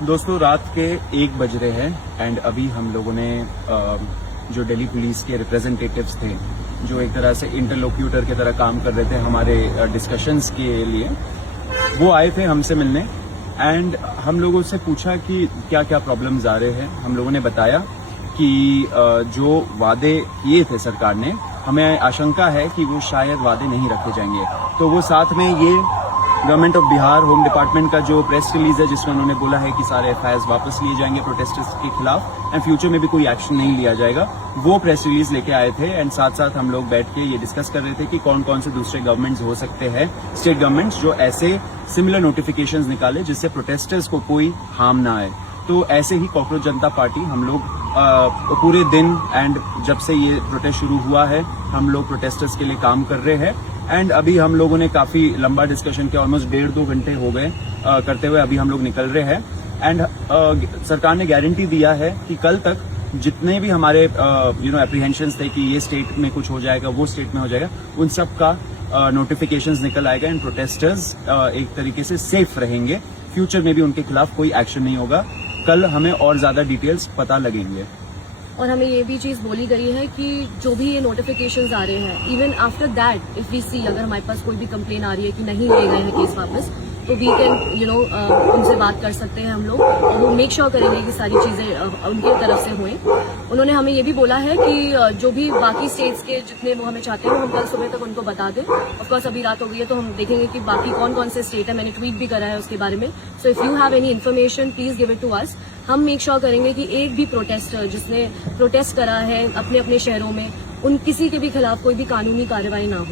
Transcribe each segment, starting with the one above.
दोस्तों रात के 1 बज रहे हैं एंड अभी हम लोगों ने जो दिल्ली पुलिस के रिप्रेजेंटेटिव्स थे जो एक तरह से इंटरलोक्यूटर की तरह काम कर रहे थे हमारे डिस्कशंस के लिए, वो आए थे हमसे मिलने एंड हम लोगों से पूछा कि क्या क्या प्रॉब्लम्स आ रहे हैं। हम लोगों ने बताया कि जो वादे किए थे सरकार ने, हमें आशंका है कि वो शायद वादे नहीं रखे जाएंगे। तो वो साथ में ये government of Bihar home department का जो प्रेस रिलीज है जिसमें उन्होंने बोला है कि सारे एफआईआर वापस लिए जाएंगे प्रोटेस्टर्स के खिलाफ एंड फ्यूचर में भी कोई एक्शन नहीं लिया जाएगा, वो प्रेस रिलीज लेके आए थे। एंड साथ साथ हम लोग बैठ के ये डिस्कस कर रहे थे कि कौन कौन से दूसरे गवर्नमेंट्स हो सकते हैं, स्टेट गवर्नमेंट्स, जो ऐसे सिमिलर नोटिफिकेशंस निकाले जिससे प्रोटेस्टर्स को कोई हार्म ना आए। तो ऐसे ही कॉकरोच जनता पार्टी हम लोग पूरे दिन एंड जब से ये प्रोटेस्ट शुरू हुआ है हम लोग प्रोटेस्टर्स के लिए काम कर रहे हैं। एंड अभी हम लोगों ने काफी लंबा डिस्कशन किया, ऑलमोस्ट 1.5-2 घंटे हो गए करते हुए। अभी हम लोग निकल रहे हैं एंड सरकार ने गारंटी दिया है कि कल तक जितने भी हमारे एप्रीहेंशंस थे कि ये स्टेट में कुछ हो जाएगा, वो स्टेट में हो जाएगा, उन सब का नोटिफिकेशंस निकल आएगा एंड प्रोटेस्टर्स एक तरीके से सेफ रहेंगे। फ्यूचर में भी उनके खिलाफ कोई एक्शन नहीं होगा। कल हमें और ज्यादा डिटेल्स पता लगेंगे। और हमें ये भी चीज बोली गई है कि जो भी ये नोटिफिकेशंस आ रहे हैं, even after that if we see, अगर हमारे पास कोई भी कंप्लेन आ रही है कि नहीं ले गए हैं केस वापस, तो वी कैन उनसे बात कर सकते हैं हम लोग और वो मेक श्योर करेंगे कि सारी चीजें उनकी तरफ से हुए। उन्होंने हमें ये भी बोला है कि जो भी बाकी स्टेट्स के जितने वो हमें चाहते हैं वो हम कल सुबह तक उनको बता दें। ऑफकोर्स अभी रात हो गई है तो हम देखेंगे कि बाकी कौन कौन से स्टेट है, मैंने ट्वीट भी करा है उसके बारे में। So if you have any information please give it to us. हम मेक श्योर करेंगे कि एक भी प्रोटेस्टर जिसने प्रोटेस्ट करा है अपने अपने शहरों में, उन किसी के भी खिलाफ कोई भी कानूनी कार्रवाई ना हो।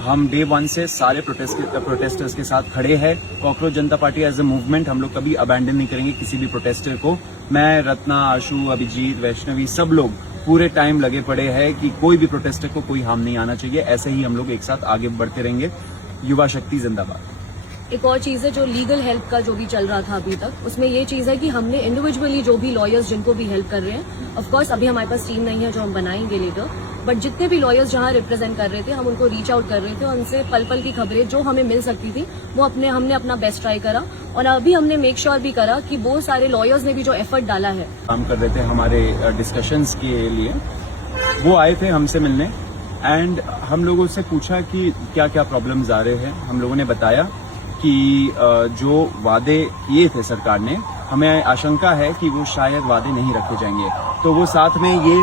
हम डे 1 से सारे प्रोटेस्टर्स के साथ खड़े हैं। Cockroach Janata party as a movement हम लोग कभी अबैंडन नहीं करेंगे किसी भी प्रोटेस्टर को। मैं, रत्ना, आशु, अभिजीत, वैष्णवी, सब लोग पूरे टाइम लगे पड़े हैं कि कोई भी प्रोटेस्टर को कोई हार्म नहीं आना चाहिए। ऐसे ही हम लोग एक साथ आगे बढ़ते रहेंगे। युवा शक्ति जिंदाबाद। एक और चीज है जो लीगल हेल्प का जो भी चल रहा था अभी तक, उसमें ये चीज है कि हमने इंडिविजुअली जो भी लॉयर्स जिनको भी हेल्प कर रहे हैं, ऑफ कोर्स अभी हमारे पास टीम नहीं है जो हम बनाएंगे लेटर, बट जितने भी लॉयर्स जहां रिप्रेजेंट कर रहे थे हम उनको रीच आउट कर रहे थे और उनसे पल पल की खबरें जो हमें मिल सकती थी वो हमने अपना बेस्ट ट्राई करा। और अभी हमने मेक श्योर भी करा कि वो सारे लॉयर्स ने भी जो एफर्ट डाला है, काम कर रहे थे हमारे डिस्कशंस के लिए, वो आए थे हमसे मिलने एंड हम लोगों से पूछा कि क्या क्या प्रॉब्लम्स आ रहे हैं। हम लोगों ने बताया कि जो वादे किए थे सरकार ने, हमें आशंका है कि वो शायद वादे नहीं रखे जाएंगे। तो वो साथ में ये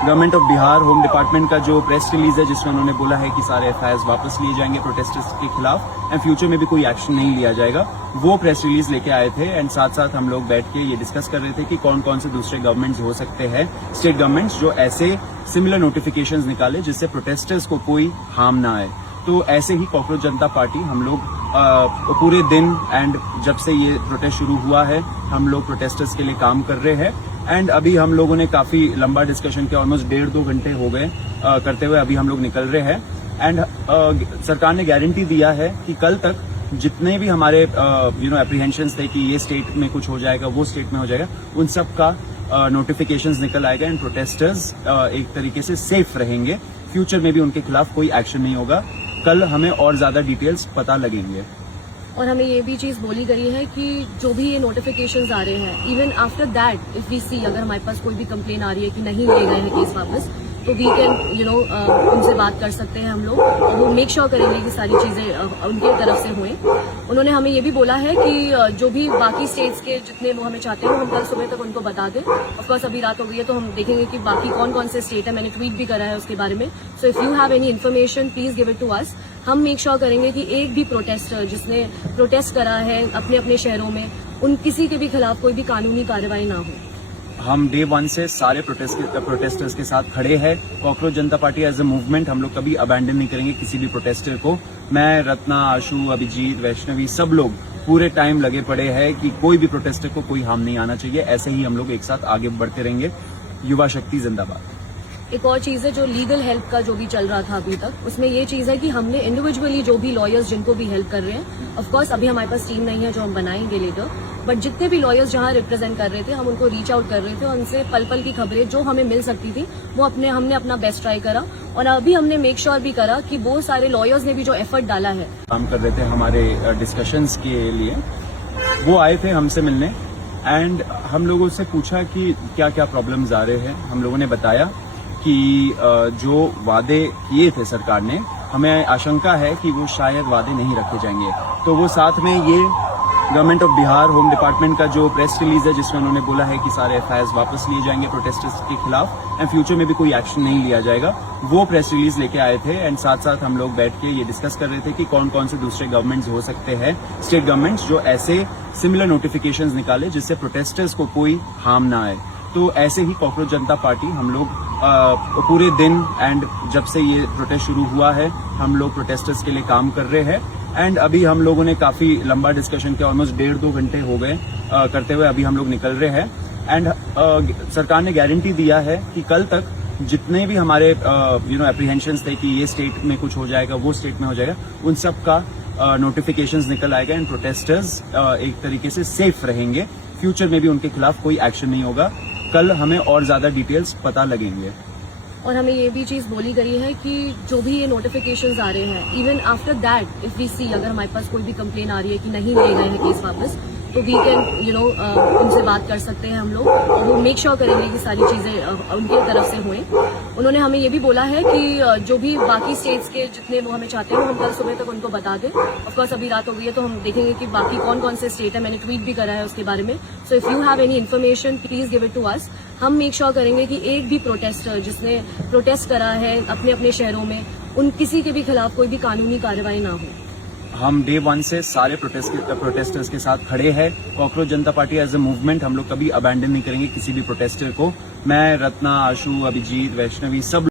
government of Bihar home department का जो प्रेस रिलीज है जिसमें उन्होंने बोला है कि सारे एफआईआर वापस लिए जाएंगे प्रोटेस्टर्स के खिलाफ एंड फ्यूचर में भी कोई एक्शन नहीं लिया जाएगा, वो प्रेस रिलीज लेके आए थे। एंड साथ साथ हम लोग बैठ के ये डिस्कस कर रहे थे कि कौन कौन से दूसरे गवर्नमेंट्स हो सकते हैं, स्टेट गवर्नमेंट्स, जो ऐसे सिमिलर नोटिफिकेशंस निकाले जिससे प्रोटेस्टर्स को कोई हार्म ना आए। तो ऐसे ही कॉकरोच जनता पार्टी हम लोग पूरे दिन एंड जब से ये प्रोटेस्ट शुरू हुआ है हम लोग प्रोटेस्टर्स के लिए काम कर रहे हैं। एंड अभी हम लोगों ने काफी लंबा डिस्कशन किया, ऑलमोस्ट 1.5-2 घंटे हो गए करते हुए। अभी हम लोग निकल रहे हैं एंड सरकार ने गारंटी दिया है कि कल तक जितने भी हमारे एप्रीहेंशंस थे कि ये स्टेट में कुछ हो जाएगा, वो स्टेट में हो जाएगा, उन सब का नोटिफिकेशंस निकल आएगा एंड प्रोटेस्टर्स एक तरीके से सेफ रहेंगे। फ्यूचर में भी उनके खिलाफ कोई एक्शन नहीं होगा। कल हमें और ज्यादा डिटेल्स पता लगेंगे। और हमें ये भी चीज बोली गई है कि जो भी ये नोटिफिकेशंस आ रहे हैं, even after that if we see, अगर हमारे पास कोई भी कंप्लेन आ रही है कि नहीं ले गए हैं केस वापस, तो वी कैन उनसे बात कर सकते हैं हम लोग और वो मेक श्योर करेंगे कि सारी चीजें उनकी तरफ से हुए। उन्होंने हमें ये भी बोला है कि जो भी बाकी स्टेट्स के जितने वो हमें चाहते हैं वो हम कल सुबह तक उनको बता दें। ऑफकोर्स अभी रात हो गई है तो हम देखेंगे कि बाकी कौन कौन से स्टेट है, मैंने ट्वीट भी करा है उसके बारे में। So if you have any information please give it to us. हम मेक श्योर करेंगे कि एक भी प्रोटेस्टर जिसने प्रोटेस्ट करा है अपने अपने शहरों में, उन किसी के भी खिलाफ कोई भी कानूनी कार्रवाई ना हो। हम डे 1 से सारे प्रोटेस्टर्स के साथ खड़े हैं। Cockroach Janata party as a movement हम लोग कभी अबैंडन नहीं करेंगे किसी भी प्रोटेस्टर को। मैं, रत्ना, आशु, अभिजीत, वैष्णवी, सब लोग पूरे टाइम लगे पड़े हैं कि कोई भी प्रोटेस्टर को कोई हार्म नहीं आना चाहिए। ऐसे ही हम लोग एक साथ आगे बढ़ते रहेंगे। युवा शक्ति जिंदाबाद। एक और चीज है जो लीगल हेल्प का जो भी चल रहा था अभी तक, उसमें ये चीज है कि हमने इंडिविजुअली जो भी लॉयर्स जिनको भी हेल्प कर रहे हैं, ऑफ कोर्स अभी हमारे पास टीम नहीं है जो हम बनाएंगे लेटर, बट जितने भी लॉयर्स जहां रिप्रेजेंट कर रहे थे हम उनको रीच आउट कर रहे थे और उनसे पल पल की खबरें जो हमें मिल सकती थी वो हमने अपना बेस्ट ट्राई करा। और अभी हमने मेक श्योर भी करा कि वो सारे लॉयर्स ने भी जो एफर्ट डाला है, काम कर रहे थे हमारे डिस्कशंस के लिए, वो आए थे हमसे मिलने एंड हम लोगों से पूछा कि क्या क्या प्रॉब्लम्स आ रहे हैं। हम लोगों ने बताया कि जो वादे किए थे सरकार ने, हमें आशंका है कि वो शायद वादे नहीं रखे जाएंगे। तो वो साथ में ये government of Bihar home department का जो प्रेस रिलीज है जिसमें उन्होंने बोला है कि सारे एफआईआर वापस लिए जाएंगे प्रोटेस्टर्स के खिलाफ एंड फ्यूचर में भी कोई एक्शन नहीं लिया जाएगा, वो प्रेस रिलीज लेके आए थे। एंड साथ साथ हम लोग बैठ के ये डिस्कस कर रहे थे कि कौन कौन से दूसरे गवर्नमेंट्स हो सकते हैं, स्टेट गवर्नमेंट्स, जो ऐसे सिमिलर नोटिफिकेशंस निकाले जिससे प्रोटेस्टर्स को कोई हार्म ना आए। तो ऐसे ही कॉकरोच जनता पार्टी हम लोग पूरे दिन एंड जब से ये प्रोटेस्ट शुरू हुआ है हम लोग प्रोटेस्टर्स के लिए काम कर रहे हैं। एंड अभी हम लोगों ने काफी लंबा डिस्कशन किया, ऑलमोस्ट 1.5-2 घंटे हो गए करते हुए। अभी हम लोग निकल रहे हैं एंड सरकार ने गारंटी दिया है कि कल तक जितने भी हमारे एप्रीहेंशंस थे कि ये स्टेट में कुछ हो जाएगा, वो स्टेट में हो जाएगा, उन सब का नोटिफिकेशंस निकल आएगा एंड प्रोटेस्टर्स एक तरीके से सेफ रहेंगे। फ्यूचर में भी उनके खिलाफ कोई एक्शन नहीं होगा। कल हमें और ज्यादा डिटेल्स पता लगेंगे। और हमें ये भी चीज बोली गई है कि जो भी ये नोटिफिकेशंस आ रहे हैं, even after that if we see, अगर हमारे पास कोई भी कंप्लेन आ रही है कि नहीं ले गए हैं केस वापस, तो वी कैन उनसे बात कर सकते हैं हम लोग, और वो मेक श्योर करेंगे कि सारी चीजें उनकी तरफ से हुए। उन्होंने हमें ये भी बोला है कि जो भी बाकी स्टेट्स के जितने वो हमें चाहते हैं वो हम कल सुबह तक उनको बता दें। ऑफकोर्स अभी रात हो गई है तो हम देखेंगे कि बाकी कौन कौन से स्टेट है, मैंने ट्वीट भी करा है उसके बारे में। So if you have any information please give it to us. हम मेक श्योर करेंगे कि एक भी प्रोटेस्टर जिसने प्रोटेस्ट करा है अपने अपने शहरों में, उन किसी के भी खिलाफ कोई भी कानूनी कार्रवाई ना हो। हम डे 1 से सारे प्रोटेस्टर्स के साथ खड़े हैं। Cockroach Janata party as a movement हम लोग कभी अबैंडन नहीं करेंगे किसी भी प्रोटेस्टर को। मैं, रत्ना, आशु, अभिजीत, वैष्णवी सब